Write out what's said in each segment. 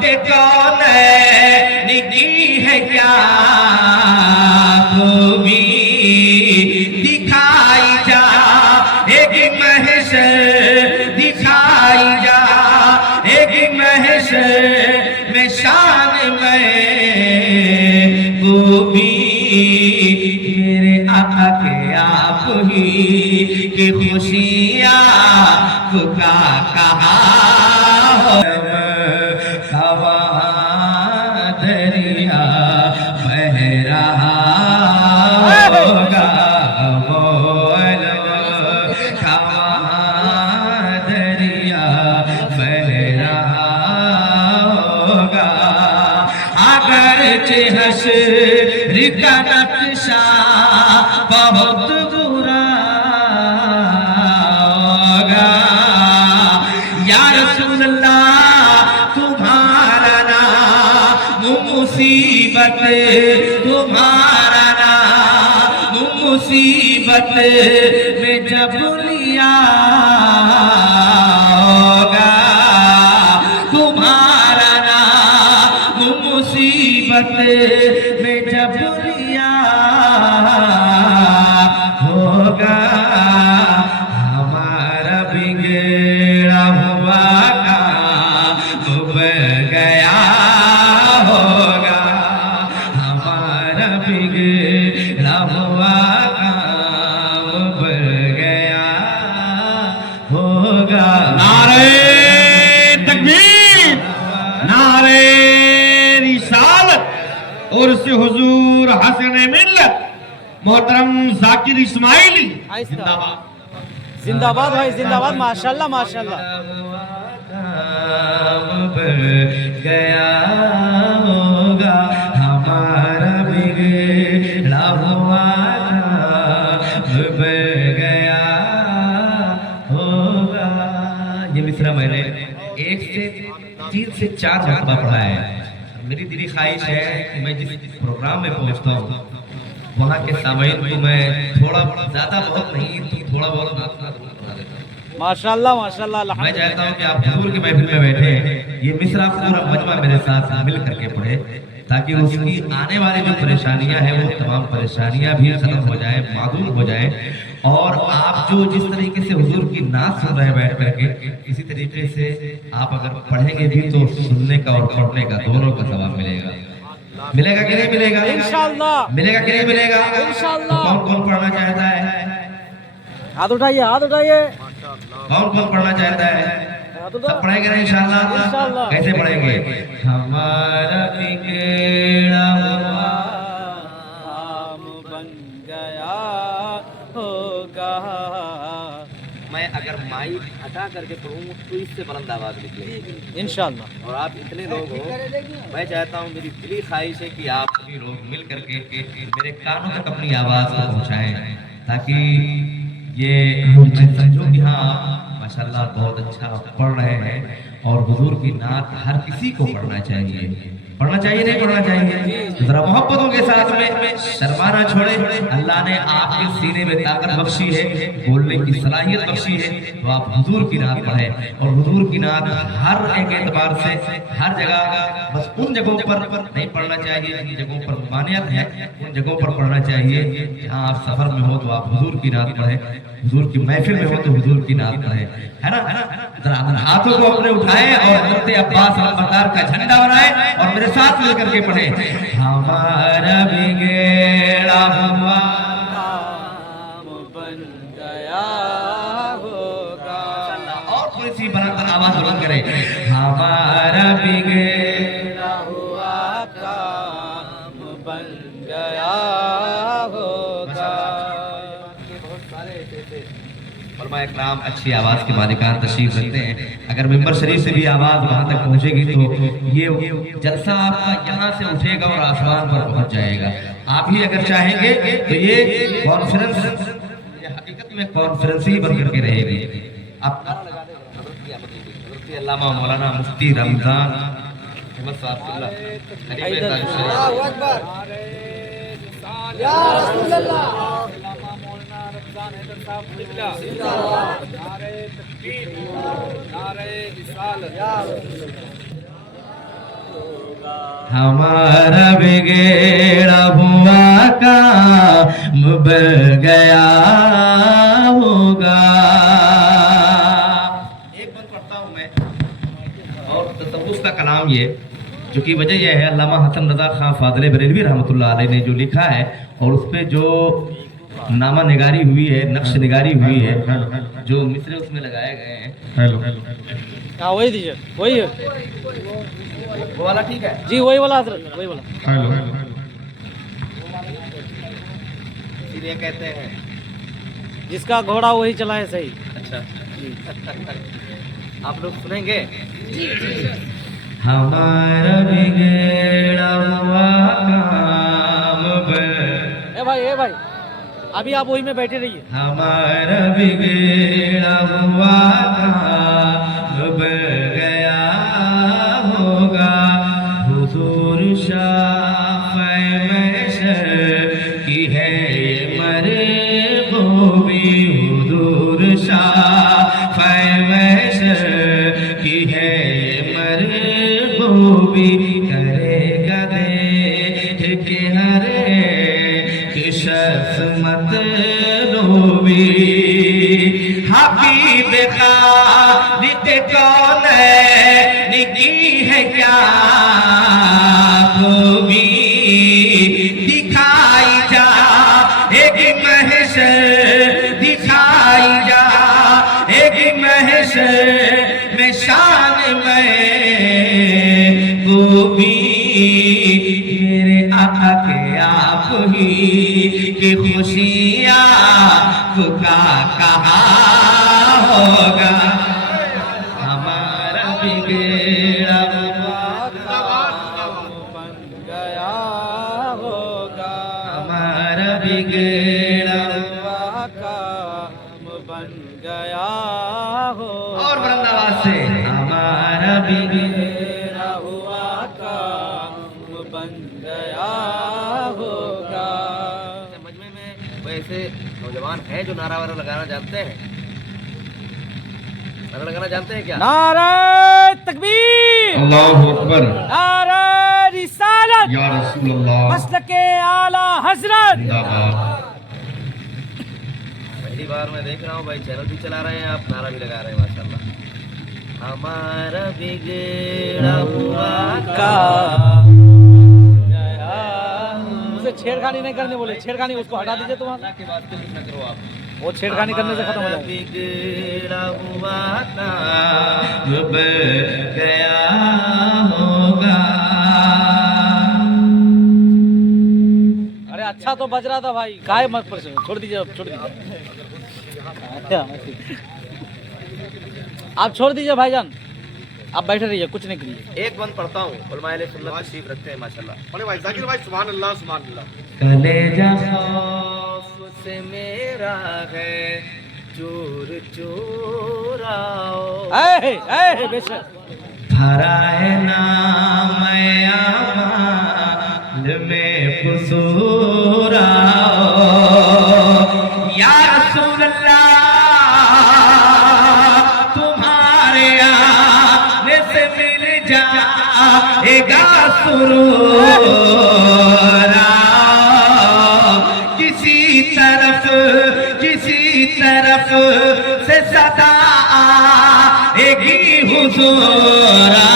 देखो निकी है क्या खूबी दिखाई जा, एक महशर दिखाई जा, एक महशर में शान में खूबी मेरे आका के आप ही की खुशियाँ का कहा दरिया बह रहा होगा, दरिया बह रहा होगा, अगर हश्र का नक्शा बहुत बुरा होगा, या रसूल अल्लाह तुम्हारा नाम मुसीबत, तुम्हारा नाम मुसीबत में जब लिया होगा, तुम्हारा नाम मुसीबत में जब लिया होगा, हमारा बिगड़ा हुआ काम बन गया होगा, हमारा बिगड़ा हुआ काम बन गया होगा। नारे तकबीर, नारे रिसालत और से हुजूर हसन मिल्लत मोहतरम जाकिर इस्माइली जिंदाबाद। जिंदाबाद भाई जिंदाबाद, माशाल्लाह माशाल्लाह। गया होगा, हमारा बिगड़ा हुआ गया होगा। ये मिसरा मैंने 1 से 3 से 4 मरतबा पढ़ा है। मेरी दिली ख्वाहिश है कि मैं जिस प्रोग्राम में पहुंचता हूँ वहाँ के सामईन को मैं थोड़ा ज्यादा बहुत नहीं तो थोड़ा बहुत माशाल्लाह माशाल्लाह। मैं चाहता हूँ कि आप हुजूर की महफिल में बैठे ये मिसरा पूरा मजमा मेरे साथ मिल करके पढ़े, ताकि उसकी आने वाली जो परेशानियां हैं वो तमाम परेशानियां भी खत्म हो जाए, मालूम हो जाए, और आप जो जिस तरीके से हुजूर की नात सुन रहे हैं बैठ करके, इसी तरीके से आप अगर पढ़ेंगे भी तो सुनने का और पढ़ने का दोनों का सवाब मिलेगा। मिलेगा कि नहीं मिलेगा? इंशाअल्लाह मिलेगा कि नहीं मिलेगा? इंशाअल्लाह। कौन कौन पढ़ना चाहता है? हाथ उठाइए, हाथ उठाइए। कौन कौन पढ़ना चाहता है? सब पढ़ेंगे ना इंशाअल्लाह? कैसे पढ़ेंगे? हमारा बिगड़ा हुआ काम बन गया होगा। मैं अगर माइक हटा करके पढ़ूं तो इससे बुलंद आवाज निकलेगी इंशाअल्लाह। और आप इतने लोग हो, मैं चाहता हूं, मेरी दिली ख्वाहिश है कि आप सभी लोग मिल करके मेरे कानों तक अपनी आवाज को पहुंचाएं, ताकि ये मैं समझूं कि हाँ माशाल्लाह बहुत अच्छा पढ़ रहे हैं। और हुजूर की नात हर किसी को पढ़ना चाहिए, पढ़ना चाहिए नहीं पढ़ना चाहिए? जरा मोहब्बतों के साथ में शर्माना छोड़े। अल्लाह ने आपके सीने में ताकत बख्शी है, बोलने की सलाहियत बख्शी है, तो आप हुजूर की नात पढ़ें। और हुजूर की नात हर एक एतबार से हर जगह, बस उन जगहों पर नहीं पढ़ना चाहिए जिन जगहों पर मानियत है, उन जगहों पर पढ़ना चाहिए। जहाँ आप सफर में हो तो आप हुजूर की नात पढ़ें, हुजूर की महफिल में हो तो हुजूर की नात पढ़ें, है ना? जरा हाथों को अपने उठाएं और हज़रत अब्बास नंबरदार का झंडा बनाएं और मेरे साथ मिलकर के पढ़े, हमारा बिगड़ा हुआ काम बन गया होगा। और थोड़ी सी बनाकर आवाज बुलंद करें, हमारा बिगड़ा हुआ काम बन गया होगा। बहुत सारे ऐसे उलमा इकराम अच्छी आवाज के मालिकान तशरीफ रखते हैं। अगर मिंबर शरीफ से भी आवाज वहां तक पहुंचेगी तो ये जलसा आपका यहाँ से उठेगा और आसमान पर पहुंच जाएगा। आप ही अगर चाहेंगे तो ये कॉन्फ्रेंस हकीकत में कॉन्फ्रेंस ही बन करके रहेगी। आप अल्लामा मौलाना मुफ्ती रमजान अहमद साहब हमारा बिगड़ा हुआ काम बन गया होगा। एक बंद पढ़ता हूँ मैं, और तसव्वुफ का कलाम ये, जो कि वजह यह है अल्लामा हसन रजा खां फादले बरेलवी रहमतुल्लाह अलैह ने जो लिखा है, और उस पे जो नामा निगारी हुई है, नक्श निगारी हुई है, जो मिसरे उसमें लगाए गए हैं। हेलो हाँ वही दीजिए, वही है वो वाला ठीक है जी, वही वाला हजरत, वही वाला। हेलो इसीलिए कहते हैं। जिसका घोड़ा वही चलाए सही। अच्छा आप लोग सुनेंगे? हमारा बिगड़ा हुआ काम ए भाई अभी आप वही में बैठे रहिए। हमारा बिगड़ा हुआ काम बन गया होगा। हुजूर शाफ़े महशर की है ये मरग़ूबी, हुजूर शाफ़े महशर की है ये मरग़ूबी। करेगा देख के हर एक शख्स मतलूबी। हबीब खालिद कौनैन की है क्या खूबी, दिखाई जा एक महशर, दिखाई जा एक महशर में शान में खूबी। मेरे आका के आप ही की खुशियाँ का कहा होगा। हमारा बिगड़ा हुआ बन गया होगा, हमारा बिगड़ा हुआ काम बन गया होगा। और वृंदावन से हमारा बिगड़ा हुआ काम बन गया होगा। मजमे में वैसे नौजवान हैं जो नारा वारा लगाना जानते हैं? नारा लगाना जानते हैं क्या? नारे तकबीर, अल्लाहु अकबर, नारे रिसालत, या रसूल अल्लाह, मसलके आला हजरत। जिंदाबाद। पहली बार मैं देख रहा हूँ भाई, चैनल भी चला रहे हैं आप, नारा भी लगा रहे हैं माशाल्लाह। हमारा बिगड़ा हुआ का उसे छेड़खानी नहीं करने बोले, छेड़खानी उसको हटा दीजिए। तो वहाँ के बाद कुछ न करो आप। वो छेड़खानी करने से खत्म हो जाएगा। बिगड़ा हुआ काम बन गया होगा। अरे अच्छा तो बज रहा था भाई, काहे मत पर छोड़ दीजिए, अब छोड़ दीजिए। आप छोड़ दीजिए भाईजान, आप बैठे रहिए, कुछ नहीं करिए। एक बंद पढ़ता हूँ, उलमाए अहले सुन्नत तशरीफ रखते हैं माशाल्लाह। बड़े भाई जाकिर भाई सुभान अल्लाह सुभान अल्लाह। कलेजा खौफ से मेरा है चोर चोराओ, ऐ बेशक भरा है नाम अमाल में कसूर या रसूल अल्लाह, तुम्हारे आने से मिल जाएगा सुरूर। किसी तरफ से सदा आएगी हुजूरा,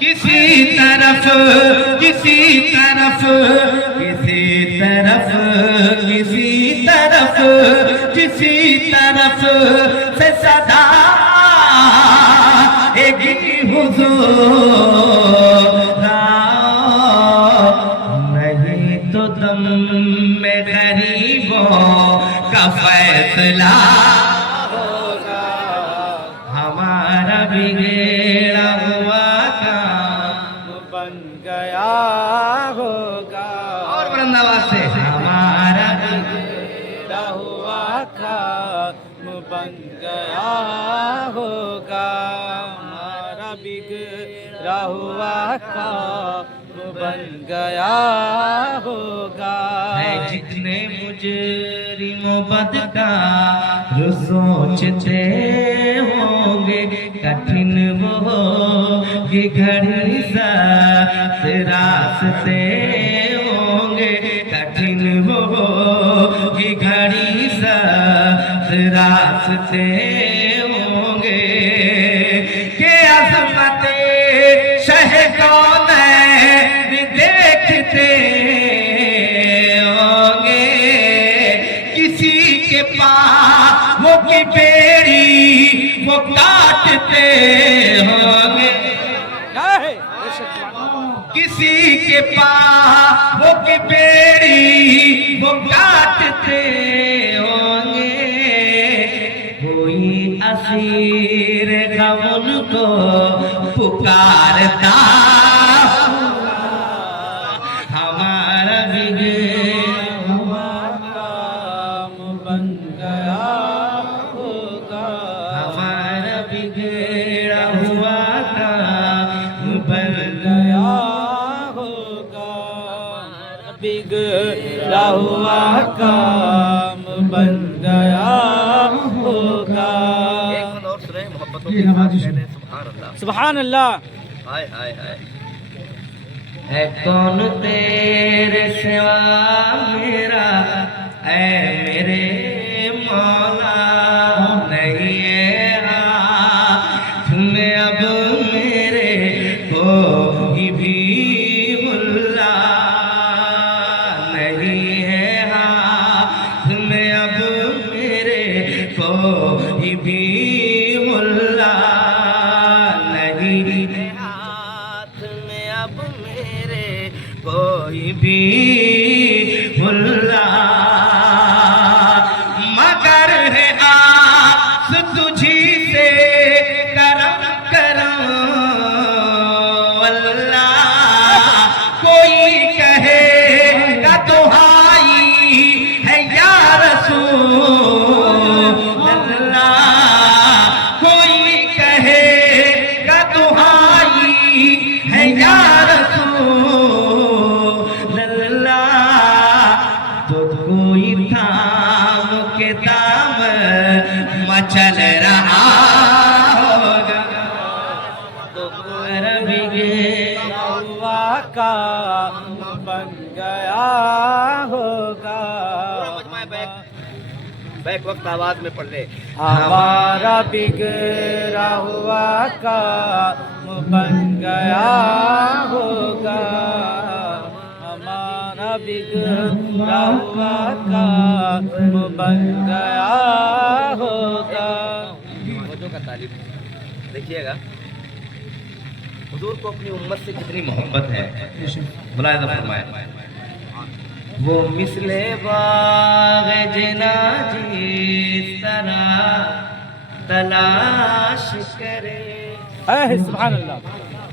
किसी तरफ से सदा आएगी हुजूरा। नहीं तो दम में गरीबों का फैसला होगा। हमारा बिगड़ा हुआ काम बन गया होगा। और वृंदावन से हमारा बिगड़ा हुआ काम बन गया होगा। हमारा बिगड़ा हुआ काम बन गया होगा। है जितने मुजरिमों बदकार सोचते होंगे, कठिन वो ये घड़ी साथ रास्ते होंगे कठिन वो ये घड़ी साथ रास्ते होंगे के अज़मते शह कौनैन देखते होंगे किसी के पाँव की बेड़ी वो काटते होंगे किसी के पाँव की बेड़ी वो काटते होंगे कोई असीर गम उनको पुकारता हमारा बिगड़ा काम बन गया होगा हमारा बिगड़ा हुआ काम बन गया होगा बिगड़ा हुआ काम बन गया होगा एक बार और सुने मोहब्बतों के साथ कहते हैं सुभान अल्लाह सुभान अल्लाह हाय हाय हाय है कौन तेरे सिवा मेरा ऐ मेरे मौला नहीं है हाथ में अब मेरे कोई भी मुल्ला नहीं है हाथ में अब मेरे कोई भी मुल्ला नहीं है हाथ में अब मेरे कोई भी मुल्ला मगर है आस तुझी से करम करम अल्लाह कोई कहेगा दुहाई है या रसूल अल्लाह कोई कहेगा दुहाई है या रसूल अल्लाह तो कोई थाम के दाम मचल रहा होगा तो अरबी हुआ काम बन गया होगा बैक वक्त आवाज में पढ़ ले हमारा बिगड़ा हुआ काम बन गया होगा हमारा बिगड़ा हुआ काम बन गया होगा मौजों का तालिब देखिएगा हुजूर को अपनी उम्मत से कितनी मोहब्बत है बुलाए तो फरमाए वो मिसले बाग जना जिस तरह तलाश करे है सुभान अल्लाह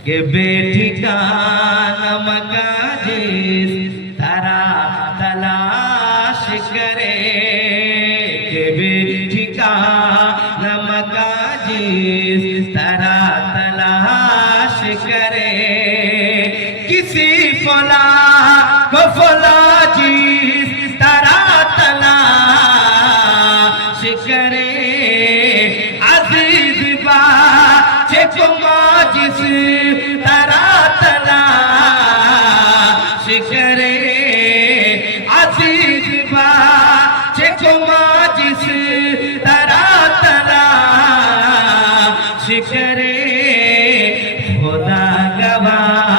के बेटी का नमका जिस तरह तलाश करे के बेटी का नमका जिस तरह तलाश करे किसी फला को फला जिस तरह तलाश करे अजीज बाचे को जिस तरह तलाश करे अजीज बाचे को जिस तरह तलाश करे खुदा गवाह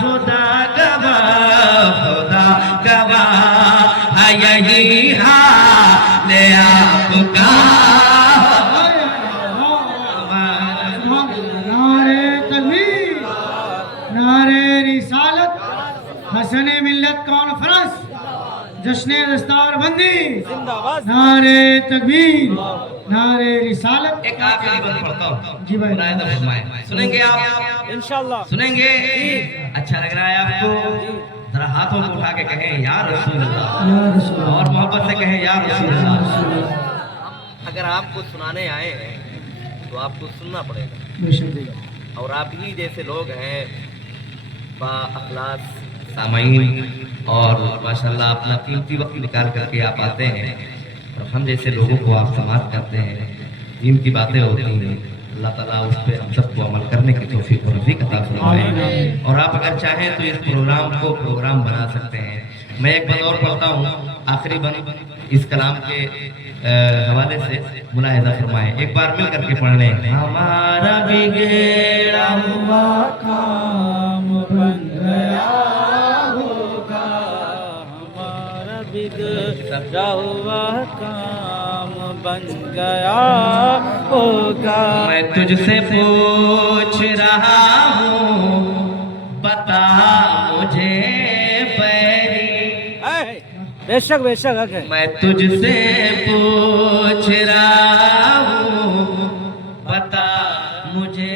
खुदा गवाह खुदा गवाह यही हाल आपका नारे तकबीर नारे रिसालत हसन मिल्लत कॉन्फ्रेंस जश्न दस्तार बंदी जिंदाबाद नारे तकबीर नारे रिसालत एक आखिरी बंद पढ़ता हूँ जी भाई। बुलाए तो फरमाए सुनेंगे आप इंशाल्लाह सुनेंगे अच्छा लग रहा है आपको जरा हाथों को उठा के कहें या रसूल अल्लाह या रसूल अल्लाह। और मोहब्बत से कहें या रसूल अल्लाह अगर आपको सुनाने आए हैं तो आपको सुनना पड़ेगा बेशक और आप ही जैसे लोग हैं बा अखलाक सामाईन और माशाल्लाह अपना कीमती वक्त निकाल करके आप आते हैं और हम जैसे लोगों को आप समाज करते हैं दीन की बातें होती हैं अल्लाह ताला उस पर हम सबको अमल करने की तौफीक और रज़ीक अता फरमाए। और आप अगर चाहें तो इस प्रोग्राम को प्रोग्राम बना सकते हैं। मैं एक बंद और पढ़ता हूँ, आखिरी बंद इस कलाम के हवाले से मुलाहिज़ा फरमाए। एक बार मिल करके पढ़ लें। हमारा बिगड़ा हुआ काम बन गया होगा, हमारा बिगड़ा हुआ काम बन गया होगा। मैं तुझसे पूछ रहा हूँ, बता मुझे बैरी। बेशक बेशक हक है। मैं तुझसे पूछ रहा हूँ, बता मुझे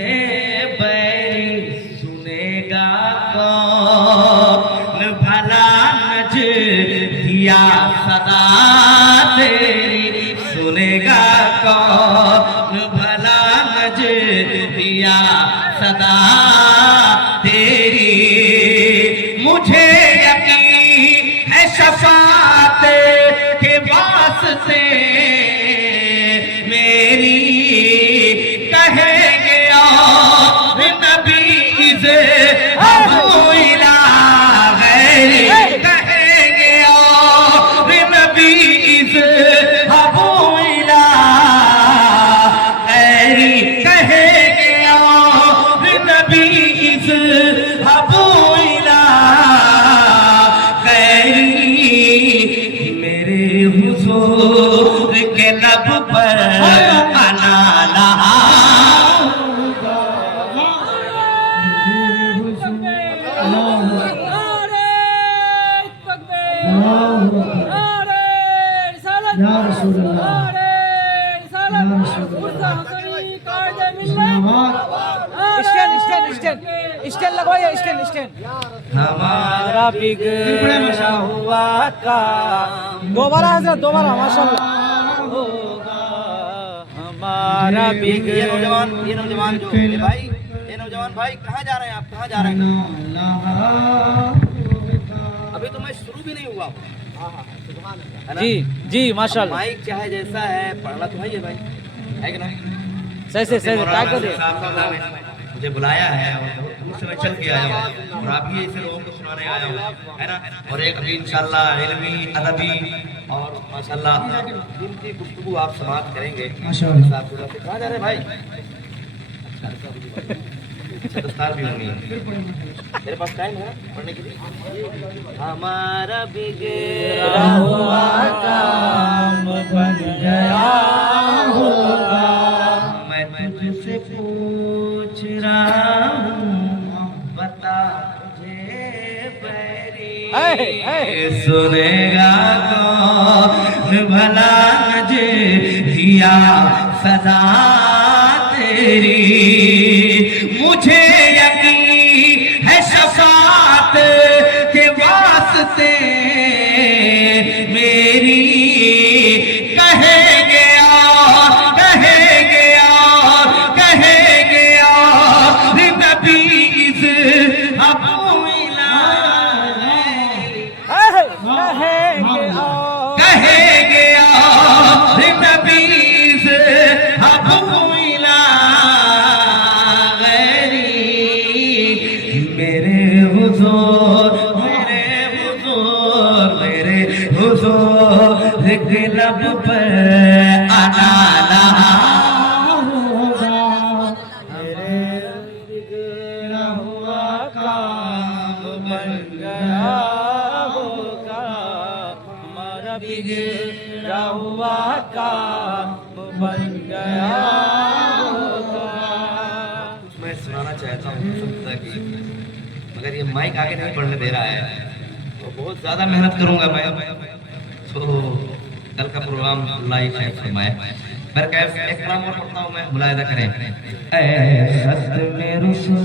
बैरी। सुनेगा कौन भला नज़रिया सदा तेरी, सुनेगा कौन भला नज़रिया सदा तेरी। मुझे यकीन है शफाअत के वास्ते मेरी, कहेंगे और नबी से अबू इलाह गैरी, कहेंगे और नबी से अबू इलाह गैरी, कहेंगे और नबी से अबू के लब पर आना लहा। या रसूल अल्लाह, स्टैंड लगवाइए, स्टैंड। हमारा बिगड़ा हुआ काम, दोबारा हजरत, दोबारा माशाल्लाह होगा, हमारा बिगड़ा। ये नौजवान जो मेरे भाई, ये नौजवान भाई कहाँ जा रहे हैं आप, कहाँ जा रहे हैं? अभी तो मैं शुरू भी नहीं हुआ है ना? जी जी माशाल्लाह। माइक चाहे जैसा है, पढ़ना तो है ये भाई, है कि नहीं? सही से सही टाइप कर दे। मुझे बुलाया है और बहुत दूर से मैं चल के आया हूँ, और आप ही ऐसे लोगों को सुनाने आया हूँ, है ना। और एक अभी इंशाल्लाह इल्मी अदबी और माशाल्लाह कीमती गुफ्तगू आप समाप्त करेंगे माशाल्लाह। कहाँ जा रहे हैं भाई? अच्छा दस्तार भी होनी है, मेरे पास टाइम है पढ़ने के लिए। हमारा बिगड़ा हुआ काम बन गया होगा, मैं तुझसे पूछ रहा हूँ, बता मुझे बैरी। सुनेगा कौन भला नज़रिया सदा तेरी। मुझे यकीन है शफाअत के वास्ते मेरी, कहेंगे और कहेंगे और कहेंगे और नबी से अबू इलाह गैरी, कहेंगे और नबी से अबू इलाह गैरी। मेरे हुजूर, मेरे हुजूर, मेरे हुजूर के लब पर आना लहा होगा, मेरे बिगड़ा हुआ काम बन गया होगा, हमारा बिगड़ा हुआ काम बन गया होगा। मैं सुनाना चाहता हूँ समझता कि मगर ये माइक आगे नहीं बढ़ने दे रहा है, तो बहुत ज़्यादा मेहनत करूँगा मैं, तो कल का प्रोग्राम अल्लाह ही शायद फरमाए। फिर कैफ एक कलाम और पढ़ता हूँ मैं, मुलाहिज़ा करें। ऐ खत में रुसूल